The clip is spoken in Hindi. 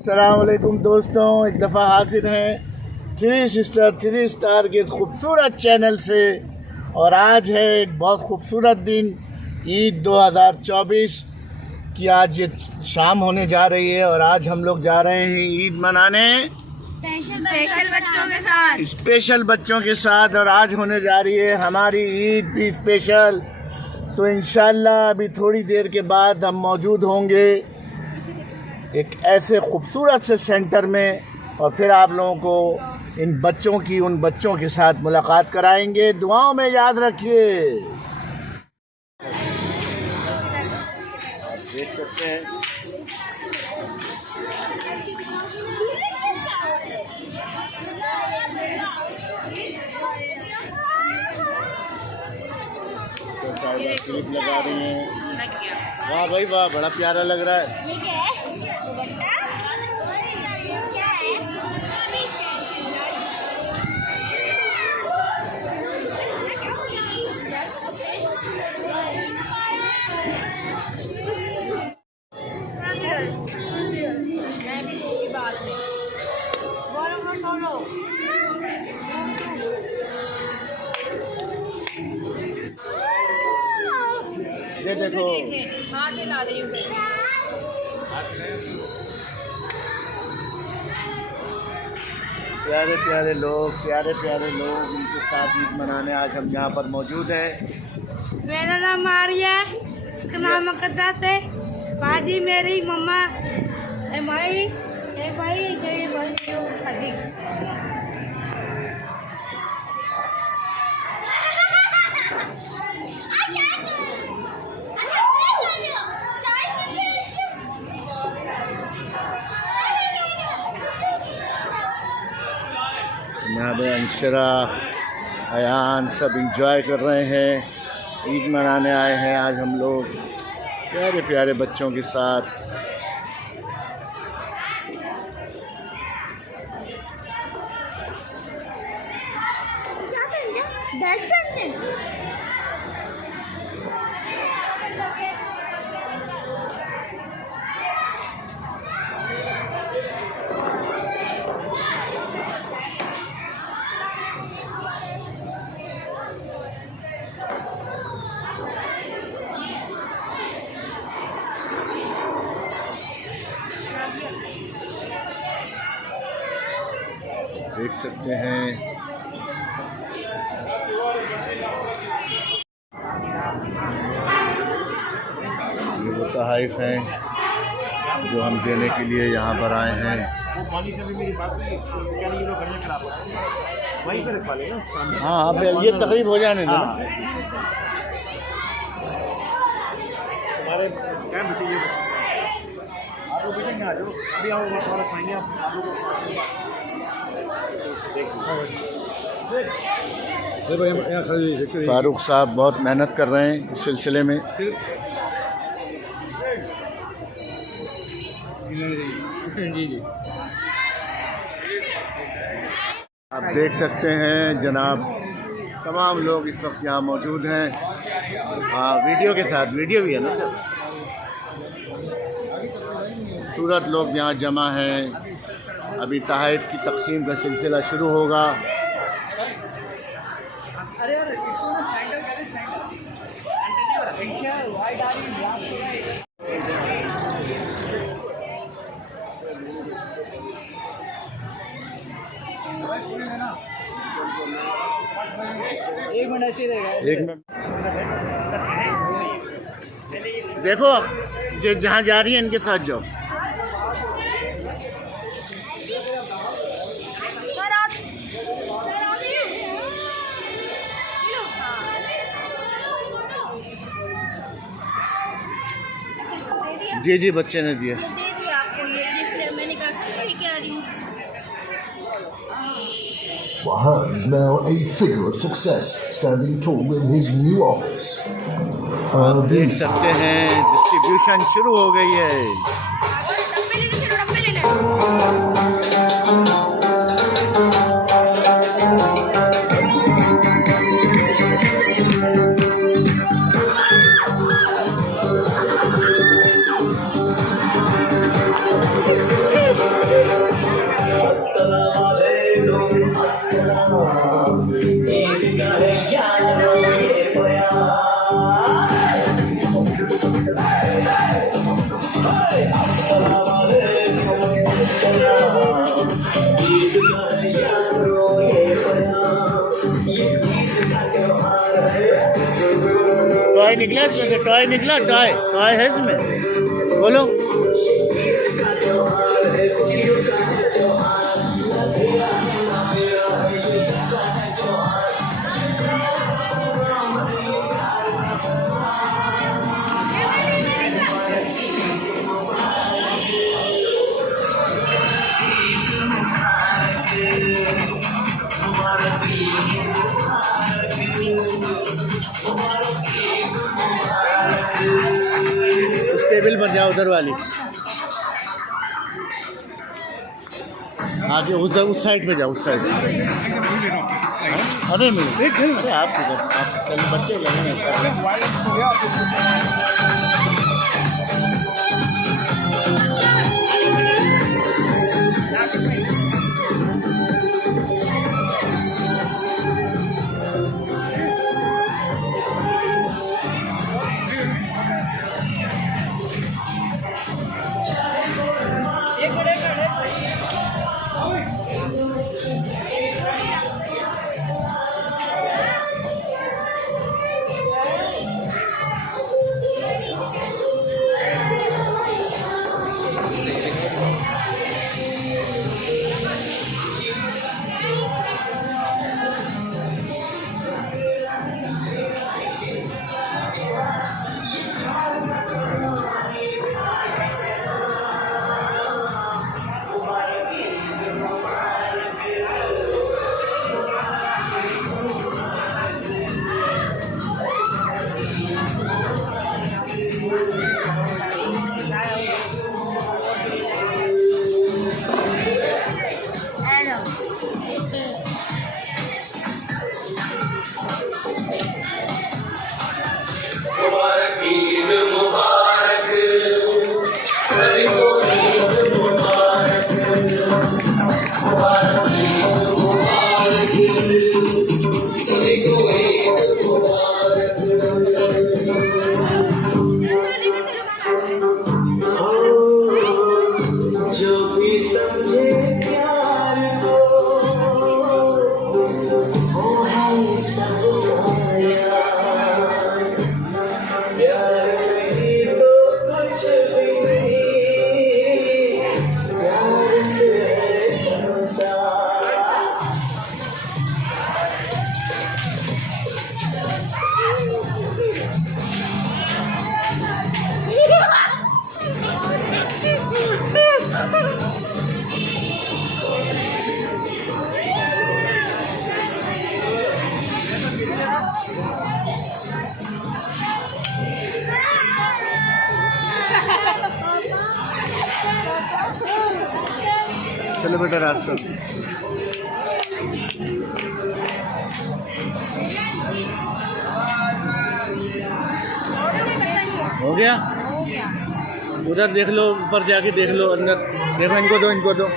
अस्सलाम वालेकुम दोस्तों, एक दफ़ा हाजिर हैं थ्री स्टार के खूबसूरत चैनल से। और आज है एक बहुत खूबसूरत दिन, ईद 2024 की। आज ये शाम होने जा रही है और आज हम लोग जा रहे हैं ईद मनाने स्पेशल बच्चों के साथ। और आज होने जा रही है हमारी ईद भी स्पेशल। तो इंशाल्लाह अभी थोड़ी देर के बाद हम मौजूद होंगे एक ऐसे खूबसूरत से सेंटर में, और फिर आप लोगों को उन बच्चों के साथ मुलाकात कराएंगे। दुआओं में याद रखिए। देख सकते हैं क्लिप लगा रही हैं। वाह भाई वाह, बड़ा प्यारा लग रहा है। ये देखो प्यारे प्यारे लोग उनके साथ ईद मनाने आज हम यहाँ पर मौजूद हैं। मेरा नाम मारिया, नाम मुकद्दस है। बाजी मेरी मम्मा भाई यहाँ पे अंशरा, अयान सब इंजॉय कर रहे हैं। ईद मनाने आए हैं आज हम लोग प्यारे प्यारे बच्चों के साथ। देख सकते हैं ये वो तोहफ़े हैं जो हम देने के लिए यहाँ पर आए हैं। हाँ अब ये तकरीब हो जाने देना। फारूक साहब बहुत मेहनत कर रहे हैं इस सिलसिले में। आप देख सकते हैं जनाब, तमाम लोग इस वक्त यहाँ मौजूद हैं। हाँ, वीडियो के साथ, वीडियो भी है ना सर। खूबसूरत लोग यहाँ जमा हैं। अभी तोहफ़ की तकसीम का सिलसिला शुरू होगा। एक मिनट ऐसे रहेगा, एक मिनट देखो, जो जहाँ जा रही है इनके साथ जाओ। जी बच्चे ने दिया। Wahan is now a figure of success, standing tall in his new office. आप देख सकते हैं डिस्ट्रीब्यूशन शुरू हो गई है। टॉय निकला इसमें से, टॉय निकला, टॉय टॉय है इसमें, बोलो। उस टेबल पर जाओ, उधर वाली, आगे उधर उस साइड पे जाओ, उस साइड। अरे नहीं, अरे आप किधर, आप चलो, बच्चे लगेंगे। चलो बेटा, रास्ता हो गया। उधर देख लो, ऊपर जाके देख लो, अंदर देखो, इनको दो, इनको दो।